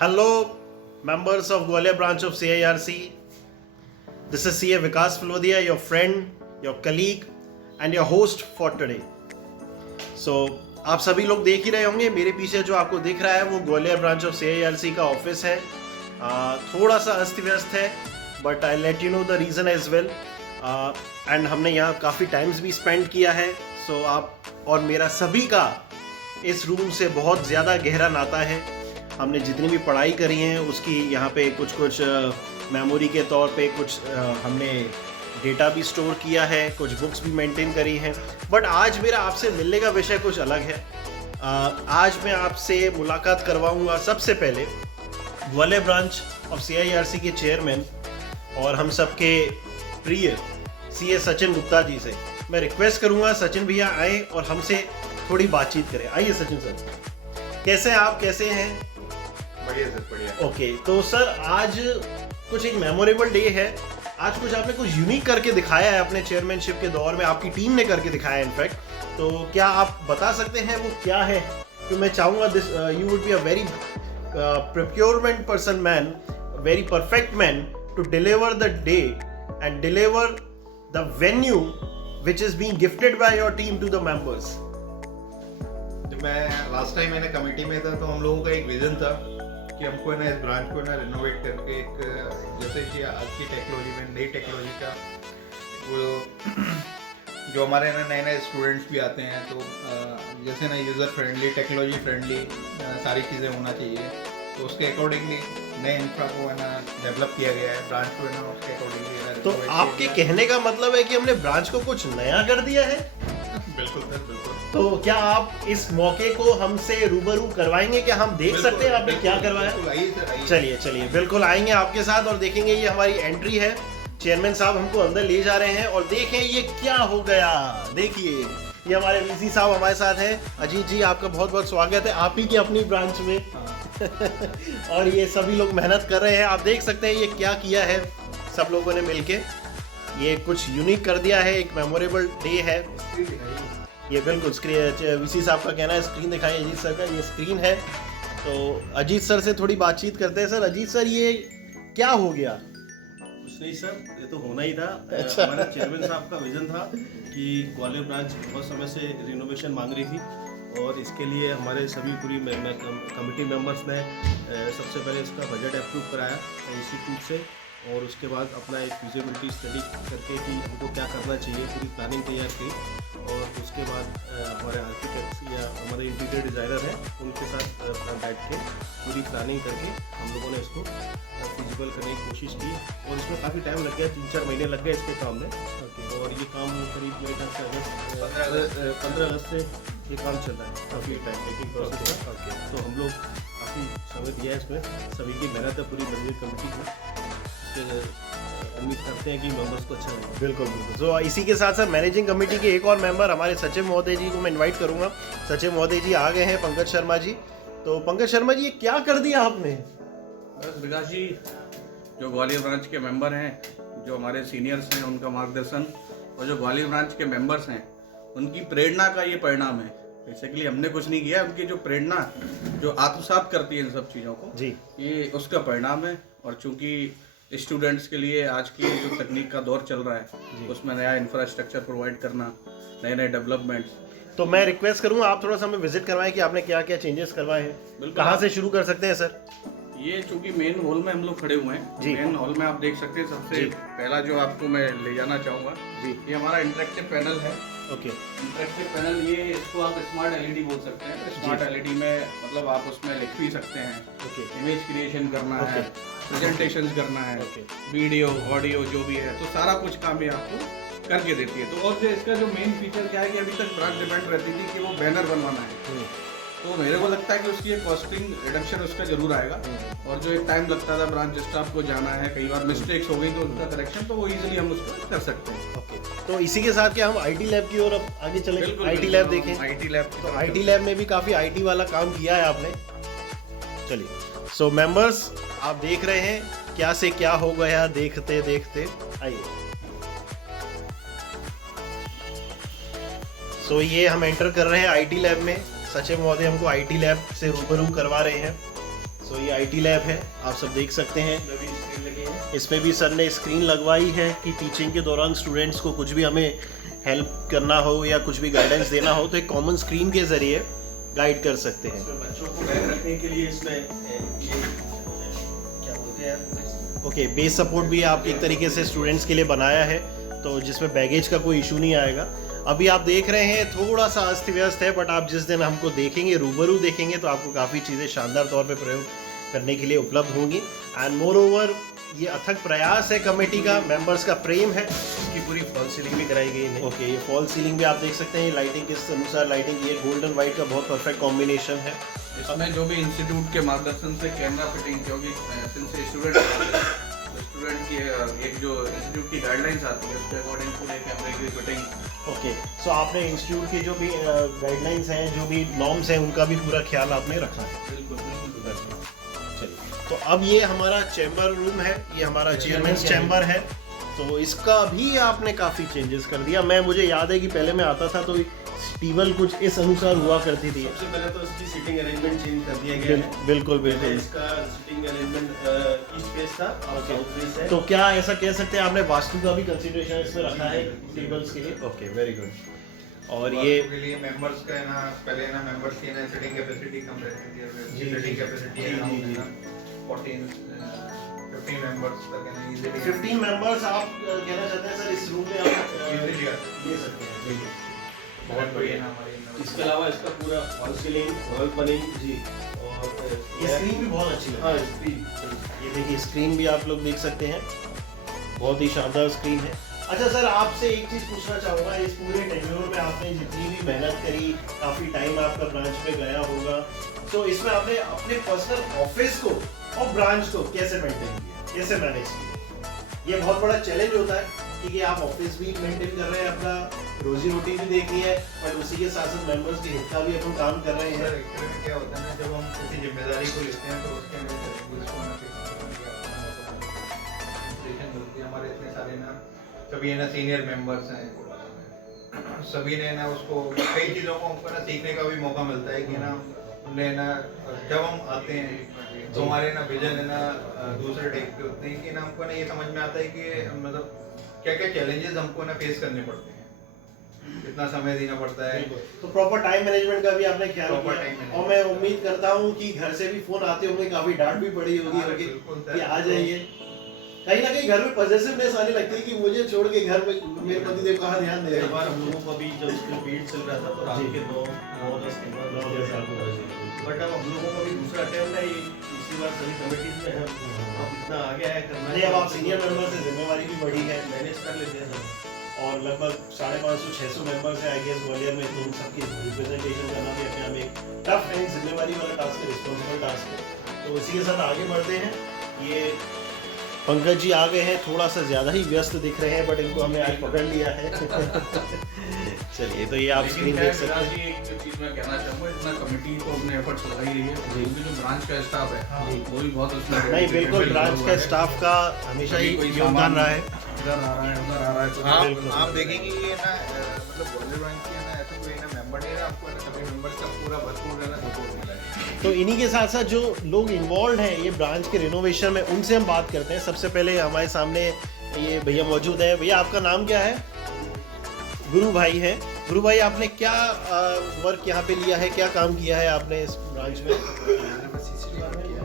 Hello, members of Gwalior branch of CIRC. This is CA Vikas Filodia, your friend, your colleague, and your host for today. So, आप सभी लोग देख ही रहे होंगे, मेरे पीछे जो आपको दिख रहा है वो ग्वालियर ब्रांच ऑफ CIRC का ऑफिस है. थोड़ा सा अस्त व्यस्त है, but I let you know the reason as well. And हमने यहाँ काफ़ी टाइम्स भी स्पेंड किया है. सो आप और मेरा सभी का इस रूम से बहुत ज़्यादा गहरा नाता है. हमने जितनी भी पढ़ाई करी है उसकी यहाँ पे कुछ मेमोरी के तौर पे कुछ हमने डेटा भी स्टोर किया है, कुछ बुक्स भी मेंटेन करी हैं. बट आज मेरा आपसे मिलने का विषय कुछ अलग है. आज मैं आपसे मुलाकात करवाऊंगा सबसे पहले ग्वालियर ब्रांच ऑफ CIRC के चेयरमैन और हम सबके प्रिय CA सचिन गुप्ता जी से. मैं रिक्वेस्ट करूंगा सचिन भैया आए और हमसे थोड़ी बातचीत करें. आइए सचिन सर, कैसे आप, कैसे हैं? बढ़िया सर, बढ़िया. ओके, तो सर आज कुछ एक मेमोरेबल डे है. आज कुछ आपने कुछ यूनिक करके दिखाया है अपने चेयरमैनशिप के दौर में, आपकी टीम ने करके दिखाया है इनफैक्ट. तो क्या आप बता सकते हैं वो क्या है? तो मैं चाहूँगा this you would be a very procurement person man, very perfect man to deliver the day and deliver the venue which is being gifted by your team to the members. जब मैं लास्ट टाइम मैंने committee में था तो हम लोगों का एक विजन था कि हमको है ना इस ब्रांच को ना रिनोवेट करके एक जैसे कि आज की टेक्नोलॉजी में नई टेक्नोलॉजी का वो जो हमारे ना नए स्टूडेंट्स भी आते हैं तो जैसे ना यूज़र फ्रेंडली, टेक्नोलॉजी फ्रेंडली सारी चीज़ें होना चाहिए. तो उसके अकॉर्डिंगली नए इंफ्रा को है ना डेवलप किया गया है. ब्रांच को है ना उसके अकॉर्डिंगली. तो आपके कहने का मतलब है कि हमने ब्रांच को कुछ नया कर दिया है? बिल्कुल सर, बिल्कुल. तो क्या आप इस मौके को हमसे रूबरू करवाएंगे? क्या हम देख सकते हैं आपने क्या करवाया? चलिए बिल्कुल आएंगे आपके साथ और देखेंगे. ये हमारी एंट्री है. चेयरमैन साहब हमको अंदर ले जा रहे हैं और देखें ये क्या हो गया. देखिए ये हमारे VC साहब हमारे साथ हैं. अजीत जी आपका बहुत बहुत स्वागत है आप ही की अपनी ब्रांच में. और ये सभी लोग मेहनत कर रहे हैं. आप देख सकते हैं ये क्या किया है सब लोगों ने मिलके. ये कुछ यूनिक कर दिया है, एक मेमोरेबल डे है. ये बिल्कुल स्क्रीन, VC साहब का कहना है स्क्रीन दिखाइए. अजीत सर का ये स्क्रीन है. तो अजीत सर से थोड़ी बातचीत करते हैं. सर अजीत सर ये क्या हो गया? कुछ नहीं सर, ये तो होना ही था. अच्छा. हमारा चेयरमैन साहब का विजन था कि ग्वालियर ब्रांच बहुत समय से रिनोवेशन मांग रही थी और इसके लिए हमारे सभी पूरी कमेटी मेंबर्स ने सबसे पहले इसका बजट अप्रूव कराया इंस्टीट्यूट से और उसके बाद अपना एक फिजिबिलिटी स्टडी करके कि हमको क्या करना चाहिए पूरी प्लानिंग तैयार की. और उसके बाद हमारे आर्किटेक्ट्स या हमारे इंटीरियर डिज़ाइनर हैं उनके साथ बैठ के पूरी प्लानिंग करके हम लोगों ने इसको फिजिबल करने की कोशिश की. और इसमें काफ़ी टाइम लग गया, 3-4 महीने लग गए इसके काम में. और ये काम करीब मेरे ख्याल से 15 अगस्त से ये काम चल रहा है. काफ़ी टाइम टेकिंग प्रोसेस है. तो हम लोग काफ़ी समय दिया है इसमें. सभी की मेहनत है पूरी मंदिर कमेटी की. उम्मीद करते हैं कि मेंबर्स को अच्छा लगे. बिल्कुल. तो इसी के साथ साथ मैनेजिंग कमेटी के एक और मेंबर हमारे सचिव महोदय जी को मैं इनवाइट करूंगा. सचिव महोदय जी आ गए हैं. पंकज शर्मा जी. तो पंकज शर्मा जी ये क्या कर दिया आपने? बस विकास जी, जो ग्वालियर ब्रांच के मेंबर हैं, जो हमारे सीनियर्स हैं उनका मार्गदर्शन और जो ग्वालियर ब्रांच के मेंबर्स हैं उनकी प्रेरणा का ये परिणाम है. बेसिकली हमने कुछ नहीं किया, उनकी जो प्रेरणा जो आत्मसात करती है इन सब चीज़ों को जी, ये उसका परिणाम है. और चूंकि स्टूडेंट्स के लिए आज की जो तकनीक का दौर चल रहा है उसमें नया इंफ्रास्ट्रक्चर प्रोवाइड करना, नए डेवलपमेंट्स. तो मैं रिक्वेस्ट करूंगा आप थोड़ा सा हमें विजिट करवाएं कि आपने क्या क्या चेंजेस करवाए हैं. कहाँ से शुरू कर सकते हैं सर? ये चूंकि मेन हॉल में हम लोग खड़े हुए हैं, मेन हॉल में आप देख सकते हैं. सबसे पहला जो आपको मैं ले जाना चाहूँगा जी, ये हमारा इंटरेक्टिव पैनल है. ओके. इंटरेक्टिव पैनल, ये इसको आप स्मार्ट LED बोल सकते हैं. स्मार्ट LED में मतलब आप उसमें लिख भी सकते हैं. ओके. इमेज क्रिएशन करना है, प्रेजेंटेशंस करना है, ओके. वीडियो ऑडियो जो भी है, तो सारा कुछ काम ये आपको करके देती है. तो और जो इसका जो मेन फीचर क्या है कि अभी तक ब्रांच डिपेंड रहती थी कि वो बैनर बनवाना है. तो मेरे को लगता है कि उसकी एक कॉस्टिंग रिडक्शन उसका जरूर आएगा. और जो एक टाइम लगता था ब्रांच स्टाफ को जाना है, कई बार मिस्टेक्स हो गई तो उसका करेक्शन, तो वो इजीली हम उसको कर सकते हैं. ओके. तो इसी के साथ क्या हम IT लैब की ओर अब आगे चलें? IT लैब देखें. IT लैब, तो IT लैब में भी काफ़ी IT वाला काम किया है आपने. चलिए. सो मेंबर्स आप देख रहे हैं क्या से क्या हो गया देखते देखते. आइए. सो ये हम एंटर कर रहे हैं IT लैब में. सचिव महोदय हमको IT लैब से रूबरू करवा रहे हैं. सो ये IT लैब है, आप सब देख सकते हैं। इसमें भी सर ने स्क्रीन लगवाई है कि टीचिंग के दौरान स्टूडेंट्स को कुछ भी हमें हेल्प करना हो या कुछ भी गाइडेंस देना हो तो एक कॉमन स्क्रीन के ज़रिए गाइड कर सकते हैं। बच्चों को बैग रखने के लिए इसमें ये क्या बोलते हैं, ओके, बेस सपोर्ट भी आप एक तरीके से स्टूडेंट्स के लिए बनाया है, तो जिसमें बैगेज का कोई इशू नहीं आएगा। अभी आप देख रहे हैं थोड़ा सा अस्त व्यस्त है, बट आप जिस दिन हमको देखेंगे, रूबरू देखेंगे, तो आपको काफ़ी चीज़ें शानदार तौर पे प्रयोग करने के लिए उपलब्ध होंगी। एंड मोर ओवर ये अथक प्रयास है कमेटी का, मेंबर्स का प्रेम है। इसकी पूरी फॉल सीलिंग भी कराई गई है। ओके, ये फॉल सीलिंग भी आप देख सकते हैं, लाइटिंग किस अनुसार लाइटिंग, ये गोल्डन वाइट का बहुत परफेक्ट कॉम्बिनेशन है। इसमें जो भी इंस्टीट्यूट के मार्गदर्शन से कैमरा फिटिंग, क्योंकि सिंस स्टूडेंट की एक जो इंस्टीट्यूट की गाइडलाइंस आती है उसके अकॉर्डिंग पूरे कैमरे की फिटिंग। ओके, सो आपने इंस्टीट्यूट के जो भी गाइडलाइंस हैं, जो भी नॉर्म्स हैं, उनका भी पूरा ख्याल आपने रखा है। बिल्कुल बिल्कुल। चलिए, तो अब ये हमारा चैम्बर रूम है, ये हमारा चेयरमैन चैम्बर है, तो इसका भी आपने काफ़ी चेंजेस कर दिया। मुझे याद है कि पहले मैं आता था तो टेबल कुछ इस अनुसार हुआ करती थी। सबसे पहले तो इसकी सीटिंग अरेंजमेंट चेंज कर दिया गया है। बिल्कुल पहले बिल्कुल। इसका सीटिंग अरेंजमेंट ईस्ट फेस था और साउथ फेस है। तो क्या ऐसा कह सकते हैं आपने वास्तु का भी कंसीडरेशन इसमें रखा है टेबल्स के लिए? Okay, very good. और ये के लिए मेंबर्स का है ना, पहले ना मेंबर्स की ना सिटिंग कैपेसिटी कम रहती थी, सिटिंग कैपेसिटी है ना 15 मेंबर्स तक है ना, इजीली 15 मेंबर्स आप कहना चाहते हैं सर इस रूम में आप इजीली ले सकते हैं। बहुत बढ़िया है ना हमारी। इसके अलावा इसका पूरा फॉल सीलिंग, वॉल पनिंग जी, और ये स्क्रीन भी बहुत अच्छी लगी। हाँ स्क्रीन, ये देखिए स्क्रीन भी आप लोग देख सकते हैं, बहुत ही शानदार स्क्रीन है। अच्छा सर, आपसे एक चीज़ पूछना चाहूँगा, इस पूरे टेन्योर में आपने जितनी भी मेहनत करी, काफ़ी टाइम आपका ब्रांच में गया होगा, तो इसमें आपने अपने पर्सनल ऑफिस को और ब्रांच को कैसे मेंटेन किया, कैसे मैनेज किया? ये बहुत बड़ा चैलेंज होता है कि आप ऑफिस भी मेंटेन कर रहे हैं, अपना रोजी रोटी भी देखनी है, बट उसी के साथ साथ मेंबर्स के हित का भी अपन काम कर रहे हैं। सर एक्चुअली में क्या होता है ना, जब हम किसी जिम्मेदारी को लेते हैं तो उसके अंदर मिलती है। हमारे इतने सारे ना सभी है ना सीनियर मेंबर्स हैं, सभी ने ना उसको कई चीज़ों को हमको ना सीखने का भी मौका मिलता है कि ना उन्हें ना जब हम आते हैं तो हमारे ना विजन है ना दूसरे टाइप के होते हैं कि ना हमको ना ये समझ में आता है कि मतलब क्या क्या चैलेंजेस हमको ना फेस करने पड़ते हैं, कितना समय देना पड़ता है। तो प्रॉपर टाइम मैनेजमेंट का भी आपने ख्याल Proper किया, time management। और मैं उम्मीद करता हूँ कि घर से भी फोन आते होंगे, काफी डांट भी पड़ी होगी हाँ, होगी बिल्कुल सर। कि आ जाइए। कहीं ना कहीं घर में पॉजिटिवनेस आने लगती है कि मुझे छोड़ के घर में मेरे पतिदेव कहाँ ध्यान दे रहे एक बार हैं। हम लोगों को भी जब उसके बीट चल रहा था तो रात के 9-10 के बाद 9-10 बजे, बट अब हम लोगों का भी दूसरा अटेम्प्ट है, ये इसी बार सभी कमेटीज में हम अब इतना आगे है करना नहीं, अब आप सीनियर मेंबर से जिम्मेवारी भी बढ़ी है, मैनेज कर लेते हैं सब। और लगभग 550-600 मेंबर्स हैं आई गेस ग्वालियर में, तो उन सबकी रिप्रेजेंटेशन करना भी अपने आप एक टफ एंड जिम्मेवारी वाला टास्क है, रिस्पॉन्सिबल टास्क है। तो इसी के साथ आगे बढ़ते हैं। ये पंकज जी आ गए हैं, थोड़ा सा ज़्यादा ही व्यस्त दिख रहे हैं, बट इनको हमने आज पकड़ लिया है। चलिए, तो ये आप स्क्रीन देख सकते हैं। एक चीज मैं कहना चाहूँगा, इतना कमेटी तो अपने एफर्ट्स लगा ही रही है, क्योंकि जो ब्रांच का स्टाफ है वो भी बहुत उसमें नहीं, बिल्कुल ब्रांच का स्टाफ का हमेशा ही योगदान रहा है। इधर आ रहा है उधर आ रहा है, तो बिल्कुल। आप देखेंगे ये ना मतलब ग्वालियर ब्रांच की है ना ऐसा कोई ना मेंबर नहीं है, आपको ना सभी मेंबर्स का पूरा भरपूर है ना सपोर्ट मिला है। तो इन्हीं के साथ साथ जो लोग इन्वॉल्व हैं ये ब्रांच के रिनोवेशन में, उनसे हम बात करते हैं। सबसे पहले हमारे सामने ये भैया मौजूद है। भैया, आपका नाम क्या है? गुरु भाई है। गुरु भाई, आपने क्या वर्क यहाँ पे लिया है, क्या काम किया है आपने इस ब्रांच में?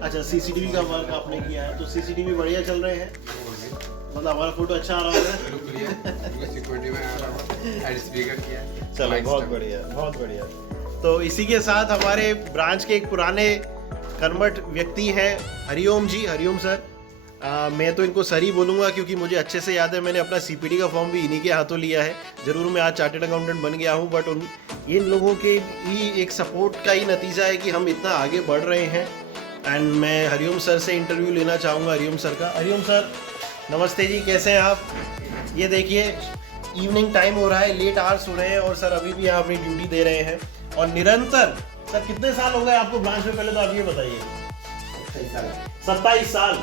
अच्छा, सीसीटीवी का वर्क आपने किया है, तो सीसीटीवी बढ़िया चल रहे हैं, मतलब हमारा फोटो अच्छा आ रहा है। सिक्योरिटी में आ रहा हूँ, एड स्पीकर किया है। चलो, बहुत बढ़िया, बहुत बढ़िया। तो इसी के साथ हमारे ब्रांच के एक पुराने कर्मठ व्यक्ति हैं हरिओम जी। हरिओम सर, मैं तो इनको सर ही बोलूँगा क्योंकि मुझे अच्छे से याद है, मैंने अपना सीपीडी का फॉर्म भी इन्हीं के हाथों लिया है। ज़रूर मैं आज चार्टर्ड अकाउंटेंट बन गया हूँ, बट इन लोगों के ही एक सपोर्ट का ही नतीजा है कि हम इतना आगे बढ़ रहे हैं। एंड मैं हरिओम सर से इंटरव्यू लेना चाहूँगा, हरिओम सर का। हरिओम सर, नमस्ते जी, कैसे हैं आप? ये देखिए, इवनिंग टाइम हो रहा है, लेट आवर्स हो रहे हैं और सर अभी भी यहाँ अपनी ड्यूटी दे रहे हैं और निरंतर। सर, कितने साल हो गए आपको ब्रांच में, पहले तो आप ये बताइए। 27 साल।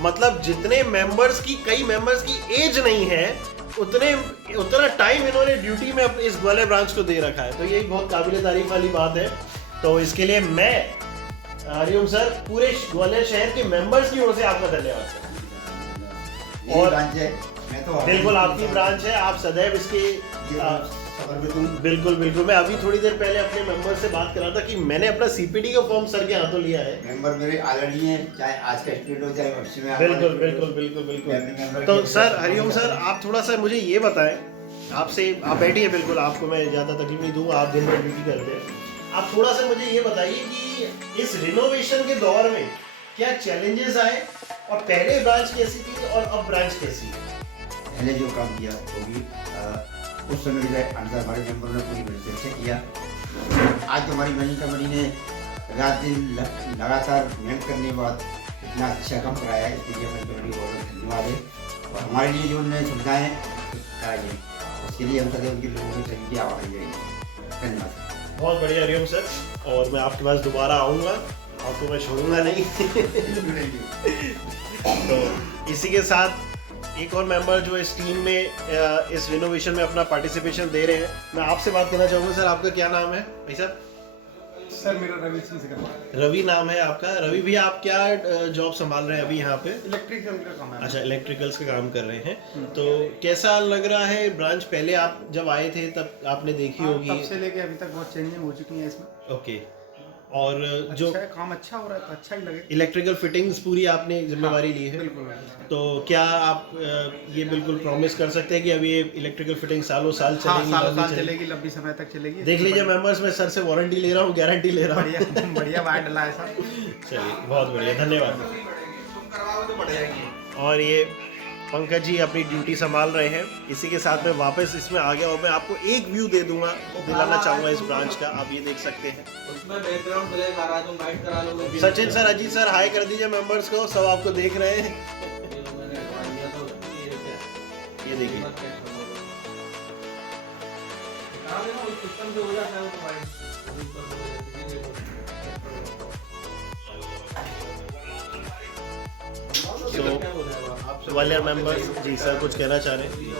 मतलब जितने मेंबर्स की, कई मेंबर्स की एज नहीं है, उतना टाइम इन्होंने ड्यूटी में इस ग्वालियर ब्रांच को दे रखा है, तो ये बहुत काबिल तारीफ वाली बात है। तो इसके लिए मैं हरिओम सर, पूरे ग्वालियर शहर के मेंबर्स की ओर से आपका धन्यवाद सर। और ब्रांच है, मैं तो बिल्कुल आपकी ब्रांच है, आप सदैव इसके बिल्कुल बिल्कुल। मैं अभी थोड़ी देर पहले अपने मेंबर से बात कर रहा था कि मैंने अपना सीपीडी का फॉर्म सर के हाथों लिया है। मेंबर मेरे ऑलरेडी हैं, चाहे आज का स्टेट हो चाहे भविष्य में। बिल्कुल बिल्कुल बिल्कुल बिल्कुल। तो सर हरिओम सर, आप थोड़ा सा मुझे ये बताएं, आपसे आप बैठिए, बिल्कुल आपको मैं ज़्यादा तकलीफ नहीं दूंगा, आप दिन भर ड्यूटी करते हैं। आप थोड़ा सा मुझे ये बताइए कि इस रिनोवेशन के दौर में क्या चैलेंजेस आए, और पहले ब्रांच कैसी थी और अब ब्रांच कैसी है? पहले जो काम किया वो भी उस समय के अंदर हमारे मेंबरों ने पूरी मेहनत से किया। आज हमारी मैनेजिंग कमेटी ने रात दिन लगातार मेहनत करने के बाद इतना अच्छा काम कराया है, इसके लिए हमारी कमेटी को बहुत धन्यवाद है। और हमारे लिए जो उन्होंने सुविधाएं कराई उसके लिए हम सदैव उनके लोगों की सभी की आभारी रहेंगे। धन्यवाद। बहुत बढ़िया हरिओम सर, और मैं आपके पास दोबारा आऊँगा, आपको मैं छोड़ूंगा नहीं। तो इसी के साथ एक और मेंबर जो इस टीम में इस रिनोवेशन में अपना पार्टिसिपेशन दे रहे हैं, मैं आपसे बात करना चाहूँगा। सर आपका क्या नाम है भाई साहब? सर मेरा रवि सिंह सिकरवार। रवि नाम है आपका। रवि भैया, आप क्या जॉब संभाल रहे हैं अभी यहाँ पे? इलेक्ट्रिशियन का काम है। अच्छा, इलेक्ट्रिकल्स का काम कर रहे हैं। तो कैसा लग रहा है ब्रांच? पहले आप जब आए थे तब आपने देखी होगी। तब से लेके अभी तक बहुत चेंजिंग हो चुकी है इसमें। ओके, और जो अच्छा है, काम अच्छा हो रहा है तो अच्छा ही लगे। इलेक्ट्रिकल फिटिंग्स पूरी आपने जिम्मेवारी ली है? बिल्कुल। तो क्या आप ये बिल्कुल प्रॉमिस कर सकते हैं कि अभी ये इलेक्ट्रिकल फिटिंग सालों साल चलेगी? सालों साल चलेगी, लंबी समय तक चलेगी। देख लीजिए मेंबर्स, मैं सर से वारंटी ले रहा हूँ, गारंटी ले रहा हूँ। बढ़िया बढ़िया वायर डला है सर। चलिए, बहुत बढ़िया, धन्यवाद। तो बढ़ जाएंगे। और ये पंकज जी अपनी ड्यूटी संभाल रहे हैं। इसी के साथ मैं वापस इसमें आ गया और मैं आपको एक व्यू दिलाना चाहूँगा इस ब्रांच का। आप ये देख सकते हैं, उसमें बैकग्राउंड ब्लैक आ रहा है, तुम वाइट करा लोगे। सचिन सर, अजीत सर, हाय कर दीजिए मेंबर्स को, सब आपको देख रहे हैं। ये देखिए, ग्वालियर मेंबर्स जी, सर कुछ कहना चाह रहे हैं?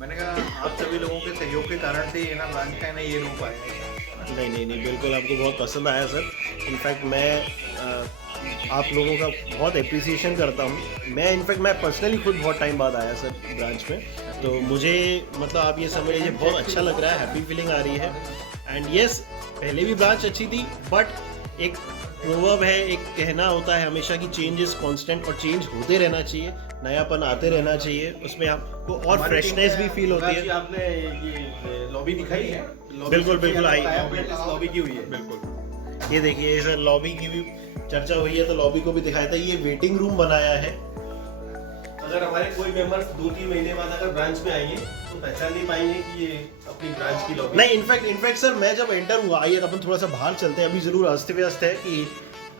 मैंने कहा आप सभी लोगों के सहयोग के कारण से ये ना ब्रांच का ये रूप आया। नहीं, बिल्कुल आपको बहुत पसंद आया सर। इनफैक्ट मैं आप लोगों का बहुत एप्रिसिएशन करता हूँ। मैं पर्सनली खुद बहुत टाइम बाद आया सर ब्रांच में, तो मुझे मतलब आप ये समझ लीजिए बहुत अच्छा लग रहा है, हैप्पी फीलिंग आ रही है। एंड यस, पहले भी ब्रांच अच्छी थी, बट एक प्रोवर्ब है, एक कहना होता है हमेशा कि चेंज इज कांस्टेंट, और चेंज होते रहना चाहिए, नयापन आते रहना चाहिए, उसमें आपको और फ्रेशनेस भी फील होती है। आपने ये लॉबी दिखाई है? बिल्कुल आई। लॉबी की हुई है। बिल्कुल, ये देखिए सर, लॉबी की भी चर्चा हुई है तो लॉबी को भी दिखाया था। ये वेटिंग रूम बनाया है। अगर हमारे कोई मेंबर्स 2-3 महीने बाद अगर ब्रांच में आएंगे तो पहचान नहीं पाएंगे कि ये अपनी ब्रांच की लॉबी। नहीं, इनफैक्ट सर, मैं जब एंटर हुआ, आइए अपन थोड़ा सा बाहर चलते हैं। अभी जरूर अस्त व्यस्त है कि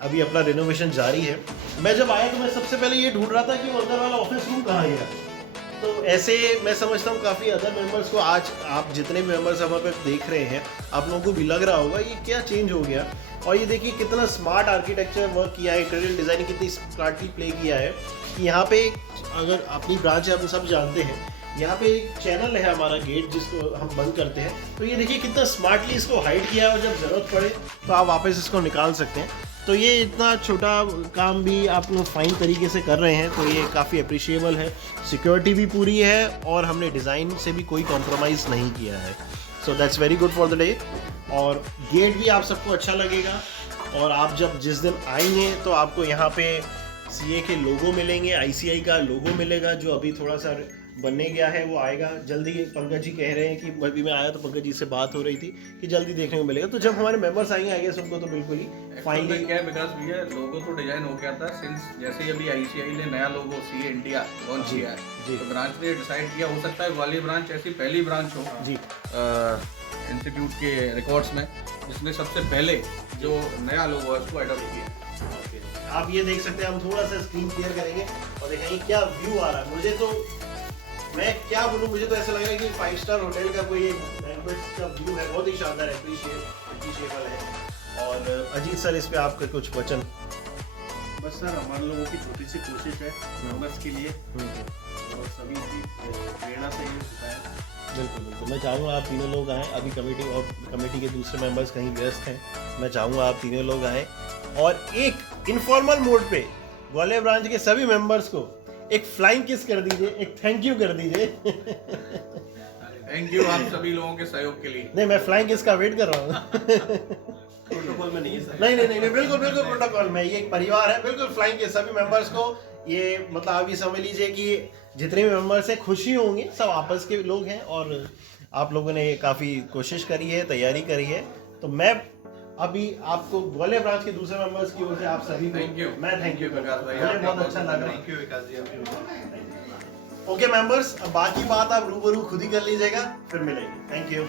अभी अपना रिनोवेशन जारी है। मैं जब आया तो मैं सबसे पहले ये ढूंढ रहा था कि वो अंदर वाला ऑफिस रूम कहाँ गया। तो ऐसे मैं समझता हूँ काफ़ी अदर मेंबर्स को, आज आप जितने भी मेंबर्स हमारे पे देख रहे हैं, आप लोगों को भी लग रहा होगा ये क्या चेंज हो गया। और ये देखिए कितना स्मार्ट आर्किटेक्चर वर्क किया है, इंटीरियर डिज़ाइनिंग कितनी स्मार्टली प्ले किया है कि यहाँ पे अगर अपनी ब्रांच है, आप सब जानते हैं, यहाँ पे एक चैनल है हमारा गेट जिसको हम बंद करते हैं, तो ये देखिए कितना स्मार्टली इसको हाइड किया है, और जब ज़रूरत पड़े तो आप वापस इसको निकाल सकते हैं। तो ये इतना छोटा काम भी आप लोग फाइन तरीके से कर रहे हैं, तो ये काफ़ी अप्रिशिएबल है। सिक्योरिटी भी पूरी है और हमने डिज़ाइन से भी कोई कॉम्प्रोमाइज़ नहीं किया है। So that's very good for the day. और गेट भी आप सबको अच्छा लगेगा, और आप जब जिस दिन आएंगे तो आपको यहाँ पे CA के लोगो मिलेंगे, ICI का लोगो मिलेगा, जो अभी थोड़ा सा बनने गया है, वो आएगा जल्दी। पंकज जी कह रहे हैं कि अभी मैं आया तो पंकज जी से बात हो रही थी कि जल्दी देखने को मिलेगा। तो जब हमारे मेंबर्स आएंगे, आएंगे सबको तो बिल्कुल ही फाइनली क्या है विकास भैया, लोगो तो डिजाइन हो गया था सिंस जैसे ही अभी ICI ने नया लोगो CA इंडिया लॉन्च किया है, तो ब्रांच ने डिसाइड किया, हो सकता है ग्वालियर ब्रांच ऐसी पहली ब्रांच हो जी इंस्टीट्यूट के रिकॉर्ड्स में जिसने सबसे पहले जो नया लोगो है उसको अडॉप्ट किया। आप ये देख सकते हैं। हम थोड़ा सा स्क्रीन क्लियर करेंगे और देखेंगे क्या व्यू आ रहा है। मुझे तो, मैं क्या बोलूँ, मुझे तो ऐसा लग रहा है कि 5 स्टार होटल का कोई एक बैंक्वेट का व्यू है, बहुत ही शानदार, एप्रिशिएबल है। और अजीत सर, इस पे आपका कुछ वचन? बस सर, हमारे लोगों की छोटी सी कोशिश है मेंबर्स के लिए, और सभी की प्रेरणा से ही होता है। बिल्कुल, मैं चाहूँगा आप तीनों लोग आएँ। अभी कमेटी के दूसरे मेंबर्स कहीं व्यस्त हैं, मैं चाहूँगा आप तीनों लोग आएँ और एक इनफॉर्मल मोड पे ग्वालियर ब्रांच के सभी मेंबर्स को एक फ्लाइंग किस कर दीजिए, एक थैंक यू कर दीजिए। थैंक यू आप सभी लोगों के सहयोग के लिए। नहीं, मैं फ्लाइंग किस का वेट कर रहा हूँ। प्रोटोकॉल में नहीं है सर। नहीं, बिल्कुल प्रोटोकॉल में, ये एक परिवार है, बिल्कुल फ्लाइंग के सभी मेंबर्स को ये मतलब आप ये समझ लीजिए कि जितने भी मेंबर्स हैं खुशी होंगे, सब आपस के लोग हैं और आप लोगों ने काफ़ी कोशिश करी है, तैयारी करी है। तो मैं अभी आपको ग्वालियर ब्रांच के दूसरे मेंबर्स की ओर से आप सभी Thank you. मैं थैंक यू विकास भाई, मुझे आपका बहुत अच्छा लगा। Thank you Vikas ji. Okay members, अब बाकी बात आप रूबरू खुद ही कर लीजिएगा, फिर मिलेंगे। Thank you.